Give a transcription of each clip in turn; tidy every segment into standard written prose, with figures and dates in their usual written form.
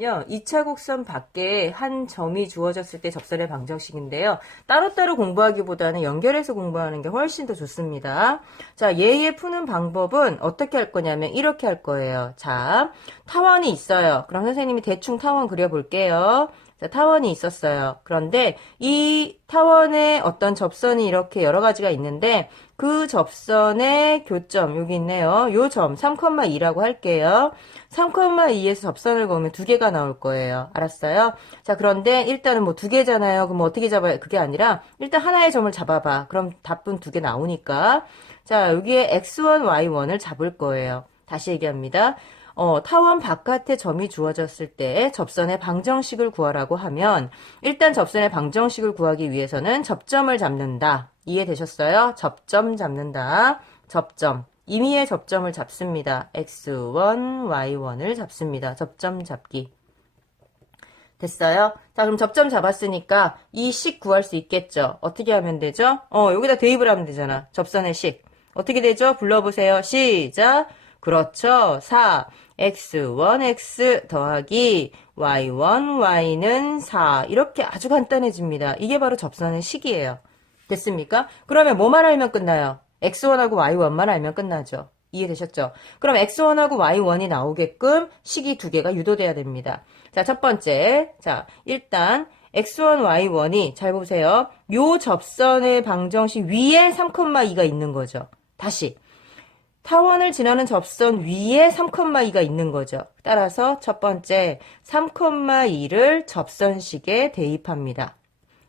방법은요, 2차 곡선 밖에 한 점이 주어졌을 때 접선의 방정식인데요. 따로따로 공부하기보다는 연결해서 공부하는 게 훨씬 더 좋습니다. 자, 얘의 푸는 방법은 어떻게 할 거냐면 이렇게 할 거예요. 자, 타원이 있어요. 그럼 선생님이 대충 타원 그려볼게요. 자, 타원이 있었어요. 그런데 이 타원에 어떤 접선이 이렇게 여러 가지가 있는데 그 접선의 교점 여기 있네요. 요 점 3,2라고 할게요. 3,2에서 접선을 그으면 두 개가 나올 거예요. 알았어요? 자, 그런데 일단은 뭐 두 개잖아요. 그럼 어떻게 잡아요? 그게 아니라 일단 하나의 점을 잡아봐. 그럼 답은 두 개 나오니까. 자, 여기에 x1, y1을 잡을 거예요. 다시 얘기합니다. 타원 바깥에 점이 주어졌을 때 접선의 방정식을 구하라고 하면 일단 접선의 방정식을 구하기 위해서는 접점을 잡는다. 이해되셨어요? 접점 잡는다. 접점. 임의의 접점을 잡습니다. x1, y1을 잡습니다. 접점 잡기. 됐어요? 자, 그럼 접점 잡았으니까 이 식 구할 수 있겠죠? 어떻게 하면 되죠? 여기다 대입을 하면 되잖아. 접선의 식. 어떻게 되죠? 불러보세요. 시작. 그렇죠. 4. x1x 더하기 y1 y는 4. 이렇게 아주 간단해집니다. 이게 바로 접선의 식이에요. 됐습니까? 그러면 뭐만 알면 끝나요? x1하고 y1만 알면 끝나죠. 이해되셨죠? 그럼 x1하고 y1이 나오게끔 식이 두 개가 유도돼야 됩니다. 자, 첫 번째. 자, 일단 x1, y1이 잘 보세요. 요 접선의 방정식 위에 3,2가 있는 거죠. 다시. 타원을 지나는 접선 위에 3,2가 있는 거죠. 따라서 첫 번째 3,2를 접선식에 대입합니다.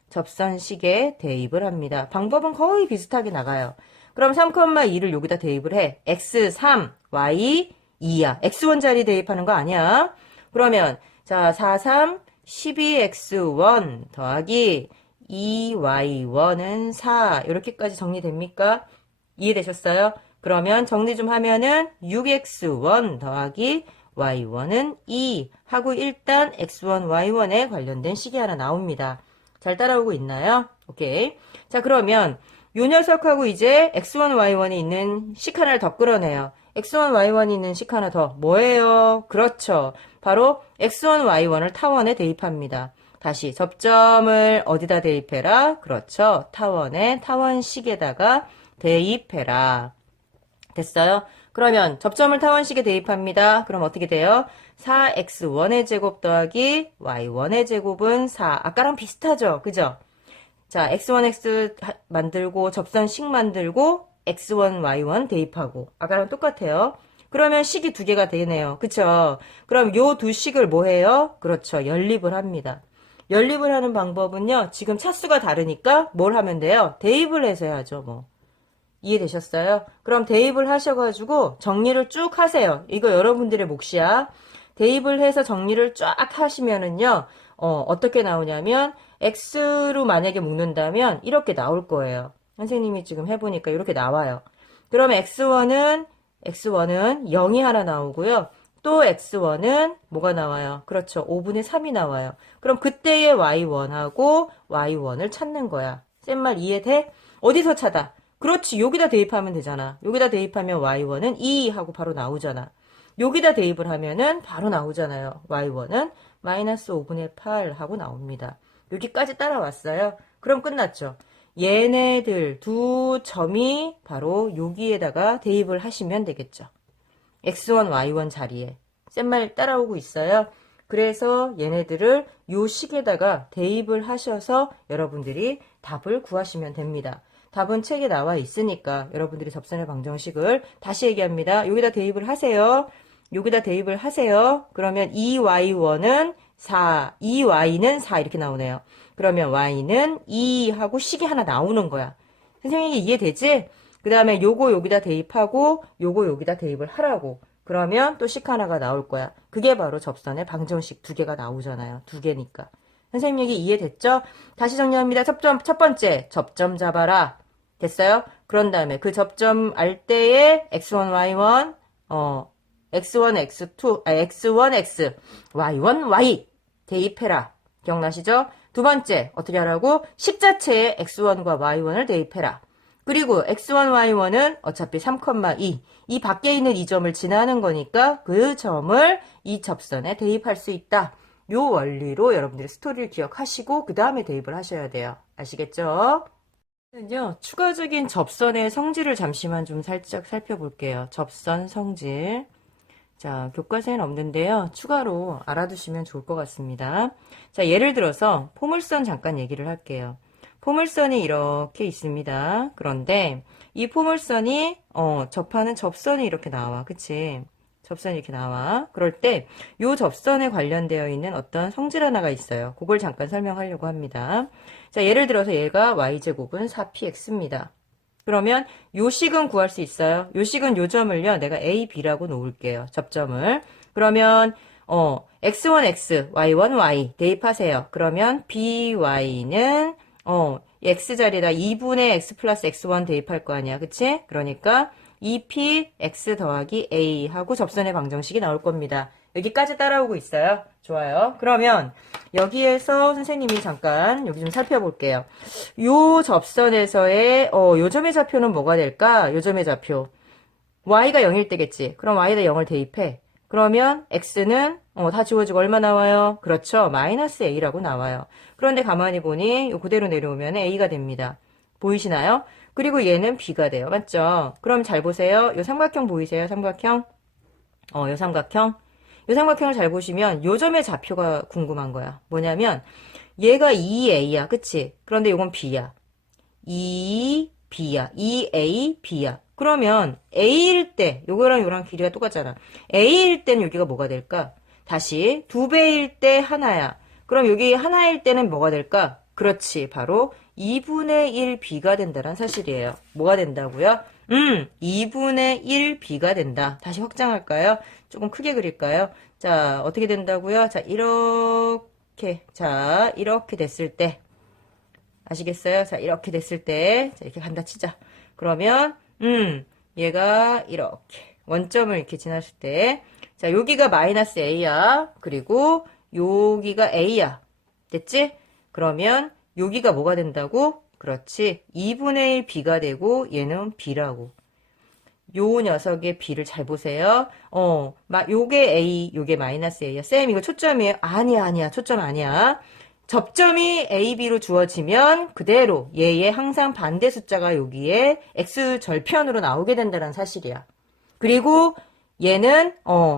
접선식에 대입을 합니다. 방법은 거의 비슷하게 나가요. 그럼 3,2를 여기다 대입을 해. x3, y 2야. x1 자리 대입하는 거 아니야. 그러면 자 4, 3, 12x1 더하기 2y1은 4. 이렇게까지 정리됩니까? 이해되셨어요? 그러면 정리 좀 하면은 6x1 더하기 y1은 2 하고 일단 x1, y1에 관련된 식이 하나 나옵니다. 잘 따라오고 있나요? 오케이. 자, 그러면 요 녀석하고 이제 x1, y1이 있는 식 하나를 더 끌어내요. x1, y1이 있는 식 하나 더. 뭐예요? 그렇죠. 바로 x1, y1을 타원에 대입합니다. 다시 접점을 어디다 대입해라? 그렇죠. 타원에 타원식에다가 대입해라. 됐어요? 그러면 접점을 타원식에 대입합니다. 그럼 어떻게 돼요? 4x1의 제곱 더하기 y1의 제곱은 4. 아까랑 비슷하죠? 그죠? 자, x1x 만들고 접선식 만들고 x1, y1 대입하고 아까랑 똑같아요. 그러면 식이 두 개가 되네요. 그쵸? 그럼 요 두 식을 뭐 해요? 그렇죠. 연립을 합니다. 연립을 하는 방법은요. 지금 차수가 다르니까 뭘 하면 돼요? 대입을 해서 해야죠. 뭐. 이해되셨어요? 그럼 대입을 하셔가지고 정리를 쭉 하세요. 이거 여러분들의 몫이야. 대입을 해서 정리를 쫙 하시면은요, 어떻게 나오냐면, x로 만약에 묶는다면 이렇게 나올 거예요. 선생님이 지금 해보니까 이렇게 나와요. 그러면 x1은 0이 하나 나오고요. 또 x1은 뭐가 나와요? 그렇죠. 5분의 3이 나와요. 그럼 그때의 y1하고 y1을 찾는 거야. 쌤 말 이해돼? 어디서 찾아? 그렇지. 여기다 대입하면 되잖아. 여기다 대입하면 y1은 2 하고 바로 나오잖아. 여기다 대입을 하면은 바로 나오잖아요. y1은 마이너스 5분의 8 하고 나옵니다. 여기까지 따라왔어요. 그럼 끝났죠. 얘네들 두 점이 바로 여기에다가 대입을 하시면 되겠죠. x1, y1 자리에. 쌤 말 따라오고 있어요. 그래서 얘네들을 요 식에다가 대입을 하셔서 여러분들이 답을 구하시면 됩니다. 답은 책에 나와 있으니까 여러분들이 접선의 방정식을 다시 얘기합니다. 여기다 대입을 하세요. 여기다 대입을 하세요. 그러면 2y1은 4, 2y는 4 이렇게 나오네요. 그러면 y는 2 하고 식이 하나 나오는 거야. 선생님이 이해되지? 그 다음에 요거 여기다 대입하고 요거 여기다 대입을 하라고. 그러면 또 식 하나가 나올 거야. 그게 바로 접선의 방정식 두 개가 나오잖아요. 두 개니까. 선생님 얘기 이해됐죠? 다시 정리합니다. 첫 번째, 접점 잡아라. 됐어요? 그런 다음에 그 접점 알 때에 x1, y1, x1, x2, x1, x, y1, y 대입해라. 기억나시죠? 두 번째, 어떻게 하라고? 식 자체에 x1과 y1을 대입해라. 그리고 x1, y1은 어차피 3,2. 이 밖에 있는 이 점을 지나는 거니까 그 점을 이 접선에 대입할 수 있다. 요 원리로 여러분들이 스토리를 기억하시고 그 다음에 대입을 하셔야 돼요. 아시겠죠? 요 추가적인 접선의 성질을 잠시만 좀 살짝 살펴볼게요. 접선 성질. 자, 교과서에는 없는데요. 추가로 알아두시면 좋을 것 같습니다. 자, 예를 들어서 포물선 잠깐 얘기를 할게요. 포물선이 이렇게 있습니다. 그런데 이 포물선이 접하는 접선이 이렇게 나와. 그치? 접선이 이렇게 나와. 그럴 때 이 접선에 관련되어 있는 어떤 성질 하나가 있어요. 그걸 잠깐 설명하려고 합니다. 자, 예를 들어서 얘가 y제곱은 4px입니다. 그러면 요 식은 구할 수 있어요. 요 식은 요 점을요. 내가 a, b라고 놓을게요. 접점을. 그러면 x1, x, y1, y 대입하세요. 그러면 by는 x자리에다 2분의 x 플러스 x1 대입할 거 아니야. 그치? 그러니까 2p x 더하기 a 하고 접선의 방정식이 나올 겁니다. 여기까지 따라오고 있어요. 좋아요. 그러면 여기에서 선생님이 잠깐 여기 좀 살펴볼게요. 요 접선에서의 요 점의 좌표는 뭐가 될까? 요 점의 좌표. y가 0일 때겠지. 그럼 y에다 0을 대입해. 그러면 x는 다 지워지고 얼마 나와요? 그렇죠. 마이너스 a라고 나와요. 그런데 가만히 보니 요 그대로 내려오면 a가 됩니다. 보이시나요? 그리고 얘는 b가 돼요. 맞죠? 그럼 잘 보세요. 요 삼각형 보이세요? 삼각형? 요 삼각형. 요 삼각형을 잘 보시면 요 점의 좌표가 궁금한 거야. 뭐냐면 얘가 2a야. 그치? 그런데 요건 b야. 2b야. 2a, b야. 그러면 a일 때 요거랑 요랑 길이가 똑같잖아. a일 때는 여기가 뭐가 될까? 다시 2배일 때 하나야. 그럼 여기 하나일 때는 뭐가 될까? 그렇지. 바로 2분의 1 b가 된다는 사실이에요. 뭐가 된다고요? 2분의 1 b가 된다. 다시 확장할까요? 조금 크게 그릴까요? 자, 어떻게 된다고요? 자, 이렇게. 자, 이렇게 됐을 때. 아시겠어요? 자, 이렇게 됐을 때. 자, 이렇게 간다 치자. 그러면, 얘가 이렇게. 원점을 이렇게 지났을 때. 자, 여기가 마이너스 a야. 그리고 여기가 a야. 됐지? 그러면 여기가 뭐가 된다고? 그렇지. 2분의 1 b가 되고 얘는 b라고. 요 녀석의 b를 잘 보세요. 요게 a, 요게 마이너스 a야. 쌤, 이거 초점이에요? 아니야. 초점 아니야. 접점이 a, b로 주어지면 그대로 얘의 항상 반대 숫자가 여기에 x 절편으로 나오게 된다는 사실이야. 그리고 얘는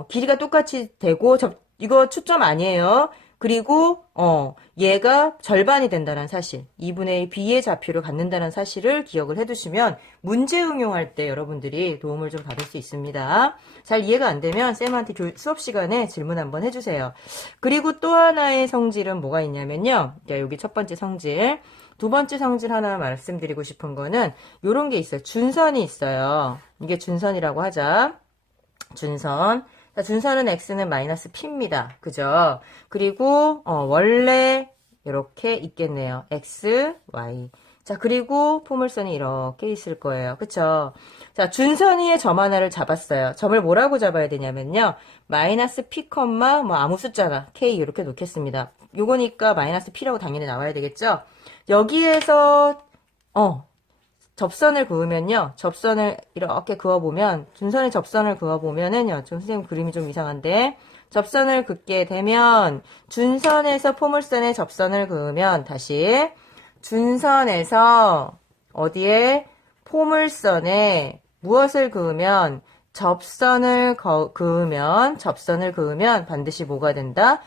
길이가 똑같이 되고 이거 초점 아니에요. 그리고 얘가 절반이 된다는 사실, 2분의 1 b의 좌표를 갖는다는 사실을 기억을 해두시면 문제 응용할 때 여러분들이 도움을 좀 받을 수 있습니다. 잘 이해가 안 되면 쌤한테 수업 시간에 질문 한번 해주세요. 그리고 또 하나의 성질은 뭐가 있냐면요. 여기 첫 번째 성질, 두 번째 성질 하나 말씀드리고 싶은 거는 요런 게 있어요. 준선이 있어요. 이게 준선이라고 하자. 준선. 자, 준선은 x는 마이너스 p입니다. 그죠? 그리고 원래 이렇게 있겠네요. x, y. 자, 그리고 포물선이 이렇게 있을 거예요. 그쵸? 자, 준선 위에 점 하나를 잡았어요. 점을 뭐라고 잡아야 되냐면요. 마이너스 p, 뭐 아무 숫자나 k 이렇게 놓겠습니다. 요거니까 마이너스 p라고 당연히 나와야 되겠죠? 여기에서 접선을 그으면요. 접선을 이렇게 그어보면, 준선의 접선을 그어보면은요. 좀 선생님 그림이 좀 이상한데, 접선을 긋게 되면, 준선에서 포물선에 접선을 그으면, 다시, 준선에서, 어디에? 포물선에 무엇을 그으면, 접선을 그으면 반드시 뭐가 된다?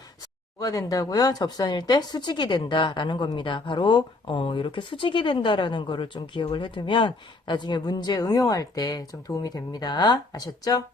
뭐가 된다고요? 접선일 때 수직이 된다라는 겁니다. 바로 이렇게 수직이 된다라는 거를 좀 기억을 해두면 나중에 문제 응용할 때 좀 도움이 됩니다. 아셨죠?